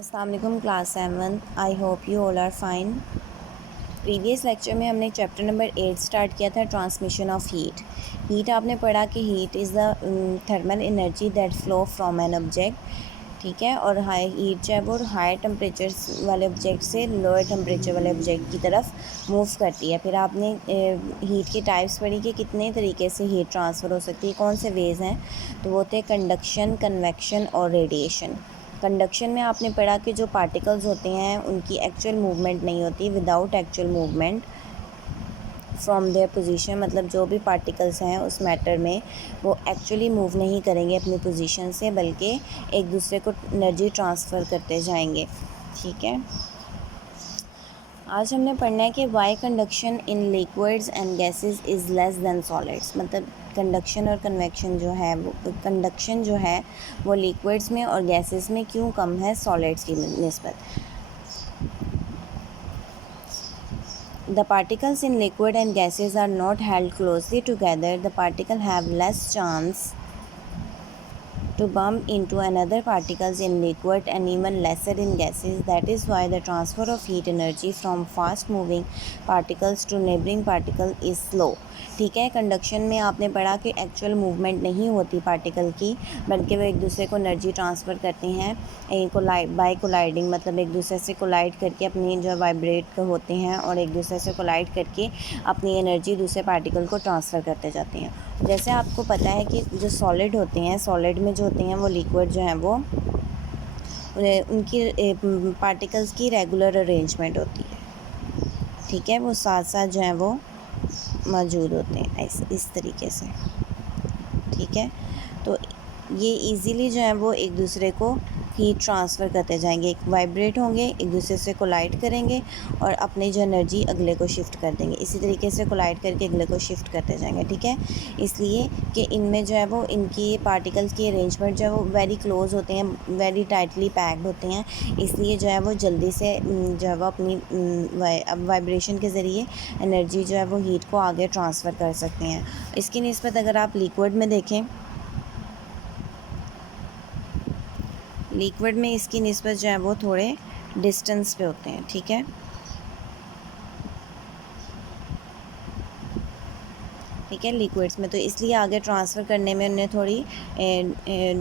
अस्सलाम वालेकुम class 7। I hope you all are fine. Previous lecture में हमने चैप्टर नंबर 8 स्टार्ट किया था, ट्रांसमिशन ऑफ हीट। हीट आपने पढ़ा कि heat is the thermal energy that flow from an object, ठीक है। और हाई हीट जो है वो हाई टेम्परेचर वाले ऑब्जेक्ट से लोअर टेम्परेचर वाले ऑब्जेक्ट की तरफ मूव करती है। फिर आपने हीट की टाइप्स पढ़ी कि कितने तरीके से हीट ट्रांसफ़र हो सकती है, कौन से वेज हैं। तो वो थे कंडक्शन, कन्वेक्शन और रेडिएशन। कंडक्शन में आपने पढ़ा कि जो पार्टिकल्स होते हैं उनकी एक्चुअल मूवमेंट नहीं होती, without actual movement from their position, मतलब जो भी पार्टिकल्स हैं उस मैटर में वो एक्चुअली मूव नहीं करेंगे अपनी पोजीशन से, बल्कि एक दूसरे को एनर्जी ट्रांसफ़र करते जाएंगे, ठीक है। आज हमने पढ़ना है कि why conduction in liquids and gases is less than solids. मतलब कंडक्शन और कन्वेक्शन जो है वो, कंडक्शन जो है वो लिक्विड्स में और गैसेस में क्यों कम है सॉलिड्स की निस्बत। The particles in liquid and gases are not held closely together. The particles have less chance to bump into another particles in liquid and even lesser in gases. That is why the transfer of heat energy from fast moving particles to neighboring particle is slow, ठीक है। Conduction में आपने पढ़ा कि actual movement नहीं होती particle की, बल्कि वो एक दूसरे को एनर्जी ट्रांसफ़र करते हैं बाय कोलाइडिंग, मतलब एक दूसरे से कोलाइड करके अपनी जो वाइब्रेट होते हैं और एक दूसरे से कोलाइड करके अपनी एनर्जी दूसरे पार्टिकल को ट्रांसफ़र करते जाते हैं। जैसे आपको पता है कि जो सॉलिड होते हैं, सॉलिड में जो होते हैं वो लिक्विड जो हैं वो उनकी पार्टिकल्स की रेगुलर अरेंजमेंट होती है, ठीक है। वो साथ साथ जो हैं वो मौजूद होते हैं इस तरीके से, ठीक है। तो ये इजीली जो है वो एक दूसरे को हीट ट्रांसफ़र करते जाएंगे, एक वाइब्रेट होंगे, एक दूसरे से कोलाइड करेंगे और अपनी जो एनर्जी अगले को शिफ्ट कर देंगे। इसी तरीके से कोलाइड करके अगले को शिफ्ट करते जाएंगे, ठीक है। इसलिए कि इनमें जो है वो इनकी पार्टिकल्स की अरेंजमेंट जो है वो वेरी क्लोज होते हैं, वेरी टाइटली पैक्ड होते हैं, इसलिए जो है वो जल्दी से जो है वो अपनी वाइब्रेशन के ज़रिए एनर्जी जो है वो हीट को आगे ट्रांसफ़र कर सकते हैं। इसकी निस्बत अगर आप लिक्विड में देखें, लिक्विड में इसकी निस्बत जो है वो थोड़े डिस्टेंस पे होते हैं, ठीक है। ठीक है, लिक्विड्स में तो इसलिए आगे ट्रांसफ़र करने में उन्हें थोड़ी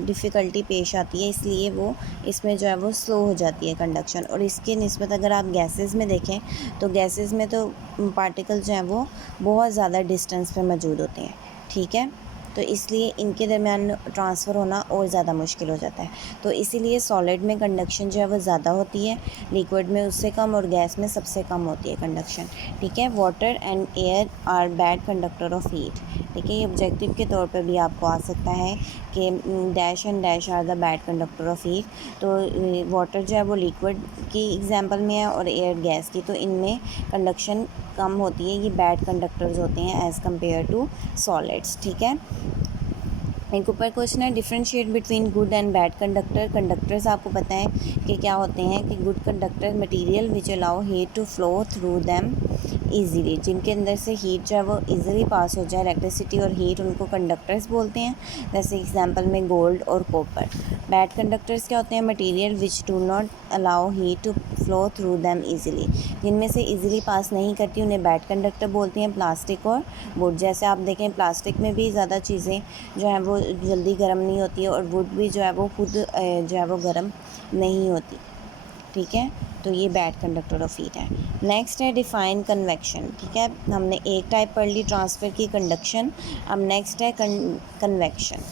डिफ़िकल्टी पेश आती है, इसलिए वो इसमें जो है वो स्लो हो जाती है कंडक्शन। और इसके निस्बत अगर आप गैसेस में देखें तो गैसेस में तो पार्टिकल जो हैं वो बहुत ज़्यादा डिस्टेंस पे मौजूद होते हैं, ठीक है। तो इसलिए इनके दरमियान ट्रांसफ़र होना और ज़्यादा मुश्किल हो जाता है। तो इसीलिए सॉलिड में कंडक्शन जो है वो ज़्यादा होती है, लिक्विड में उससे कम और गैस में सबसे कम होती है कंडक्शन, ठीक है। Water and air are bad conductor of heat, ठीक है। ये ऑब्जेक्टिव के तौर पर भी आपको आ सकता है कि dash and dash are the bad conductor of heat. तो वाटर जो है वो लिक्विड की एग्जांपल में है और एयर गैस की, तो इनमें कंडक्शन कम होती है, ये बैड कंडक्टर्स होते हैं एज़ कम्पेयर टू सॉलिड्स, ठीक है। एक ऊपर क्वेश्चन है, differentiate between good and bad conductor. Conductors आपको पता है कि क्या होते हैं कि good conductor material which allow heat to flow through them easily, जिनके अंदर से हीट जो है वो ईज़िली पास हो जाए, इलेक्ट्रिसिटी और हीट, उनको कंडक्टर्स बोलते हैं। जैसे एग्जांपल में गोल्ड और कॉपर। बैड कंडक्टर्स क्या होते हैं, material which do not allow heat to flow through them easily, जिनमें से ईज़िली पास नहीं करती उन्हें बैड कंडक्टर बोलते हैं। प्लास्टिक और वुड, जैसे आप देखें प्लास्टिक में भी ज़्यादा चीज़ें जो हैं वो जल्दी गर्म नहीं होती है और वुड भी जो है वो खुद जो है वो गर्म नहीं होती, ठीक है। तो ये बैड कंडक्टर ऑफ हीट है। नेक्स्ट है डिफाइन कन्वेक्शन, ठीक है। हमने एक टाइप पढ़ ली ट्रांसफ़र की, कंडक्शन। अब नेक्स्ट है convection.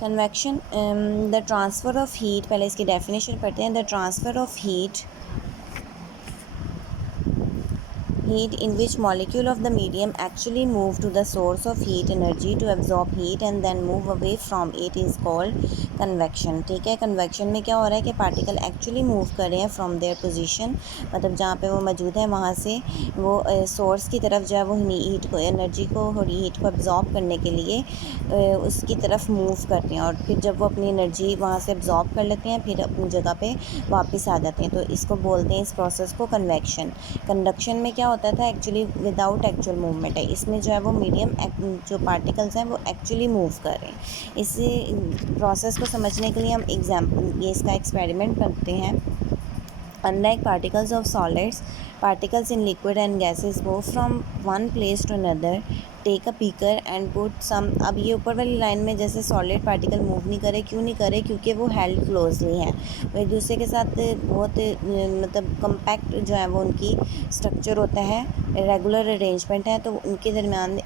Convection, the transfer of heat, पहले इसकी डेफिनेशन पढ़ते हैं। The transfer of heat in which molecule of the medium actually move to the source of heat energy to absorb heat and then move away from it is called convection, ठीक है। Convection में क्या हो रहा है कि particle actually move कर रहे हैं फ्रॉम देयर पोजीशन, मतलब जहाँ पे वो मौजूद है वहाँ से वो सोर्स की तरफ जो है वो हीट को, एनर्जी को और हीट को absorb करने के लिए उसकी तरफ मूव करते हैं, और फिर जब वो अपनी एनर्जी वहाँ से absorb कर लेते हैं फिर अपनी जगह पे वापस आ जाते हैं। तो इसको बोलते हैं, इस प्रोसेस को कन्वेक्शन। कंडक्शन में क्या होता था एक्चुअली विदाउट एक्चुअल मूवमेंट है। इसमें जो है वो मीडियम जो पार्टिकल्स हैं वो एक्चुअली मूव कर रहे हैं। इसी प्रोसेस को समझने के लिए हम ये इसका एक्सपेरिमेंट करते हैं। Unlike particles of solids, particles in liquid and gases move from one place to another. Take a beaker and put some. अब ये ऊपर वाली लाइन में जैसे सॉलिड पार्टिकल मूव नहीं करे, क्यों नहीं करे? क्योंकि वो हेल्ड क्लोजली हैं, वो एक दूसरे के साथ बहुत मतलब कम्पैक्ट जो है वो उनकी स्ट्रक्चर होता है, रेगुलर अरेंजमेंट है, तो उनके दरमियान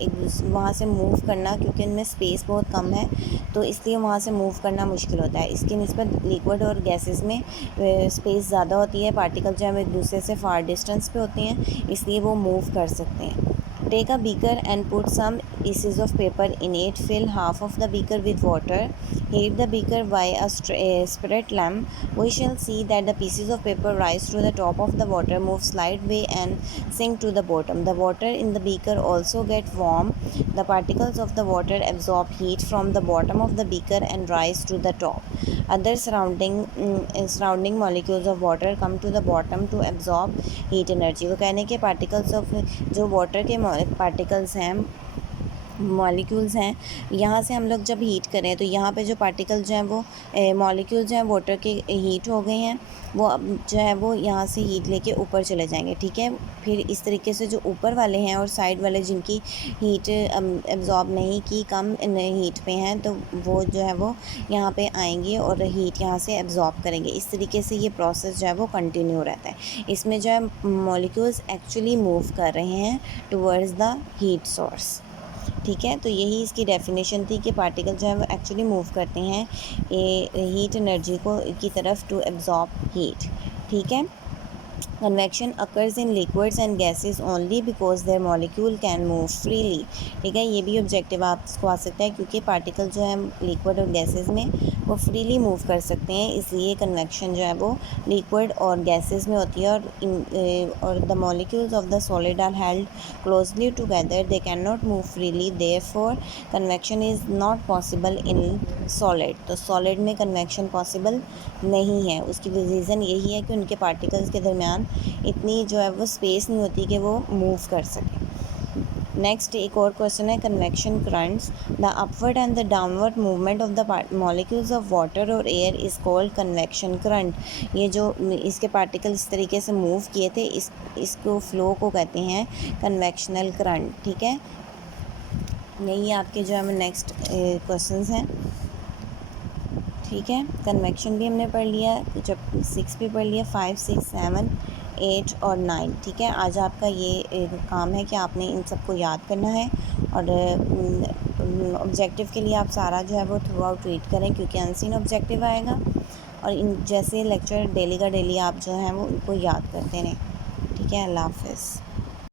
वहाँ से मूव करना, क्योंकि इनमें स्पेस बहुत कम है तो इसलिए वहाँ से मूव करना मुश्किल होता है। इसकी निस्बत लिक्विड और गैसेस में स्पेस ज़्यादा होती है, पार्टिकल जो है एक दूसरे से फार डिस्टेंस पे होते हैं, इसलिए वो मूव कर सकते हैं। Take a beaker and put some pieces of paper in it. Fill half of the beaker with water. Heat the beaker by a spirit lamp. We shall see that the pieces of paper rise to the top of the water, move sideways and sink to the bottom. The water in the beaker also get warm. The particles of the water absorb heat from the bottom of the beaker and rise to the top. Other surrounding molecules of water come to the bottom to absorb heat energy. वो कहने के particles of जो water के particles हैं, molecules हैं, यहाँ से हम लोग जब हीट करें तो यहाँ पे जो पार्टिकल जो हैं वो मॉलिक्यूल्स जो हैं वाटर के हीट हो गए हैं, वो अब जो है वो यहाँ से हीट लेके ऊपर चले जाएंगे। ठीक है, फिर इस तरीके से जो ऊपर वाले हैं और साइड वाले जिनकी हीट एब्जॉर्ब नहीं की, कम हीट पे हैं, तो वो जो है वो यहाँ पे आएंगे और हीट यहाँ से एब्जॉर्ब करेंगे। इस तरीके से ये प्रोसेस जो है वो कंटिन्यू रहता है। इसमें जो है मॉलिक्यूल्स एक्चुअली मूव कर रहे हैं टुवर्ड्स द हीट सोर्स। ठीक है, तो यही इसकी डेफिनेशन थी कि पार्टिकल जो है वो एक्चुअली मूव करते हैं हीट एनर्जी को की तरफ टू एब्जॉर्ब हीट। ठीक है, convection occurs in liquids and gases only because their molecule can move freely. ठीक है, ये भी ऑब्जेक्टिव आपको आ सकता है क्योंकि पार्टिकल जो है लिक्विड और गैसेस में वो फ्रीली मूव कर सकते हैं, इसलिए कन्वेक्शन जो है वो लिक्विड और गैसेस में होती है। और the molecules of the solid are held closely together, they can not move freely, therefore convection is not possible in solid. तो सॉलिड में कन्वेक्शन पॉसिबल नहीं है। उसकी रीज़न यही है कि उनके पार्टिकल्स के दरमियान इतनी जो है वो स्पेस नहीं होती कि वो मूव कर सकें। नेक्स्ट एक और क्वेश्चन है, convection currents. The upward and the downward movement of the molecules of water और air is called convection current. ये जो इसके पार्टिकल इस तरीके से मूव किए थे, इसको फ्लो को कहते हैं कन्वेक्शनल करंट। ठीक है, यही आपके जो है नेक्स्ट क्वेश्चंस हैं। ठीक है, कन्वेक्शन भी हमने पढ़ लिया, जब 6 भी पढ़ लिया, 5, 6, 7, 8 और 9। ठीक है, आज आपका ये काम है कि आपने इन सबको याद करना है और ऑब्जेक्टिव के लिए आप सारा जो है वो थ्रू आउट रीड करें क्योंकि अनसीन ऑब्जेक्टिव आएगा। और इन जैसे लेक्चर डेली का डेली आप जो है वो उनको याद करते रहें। ठीक है, अल्लाह हाफ़िज़।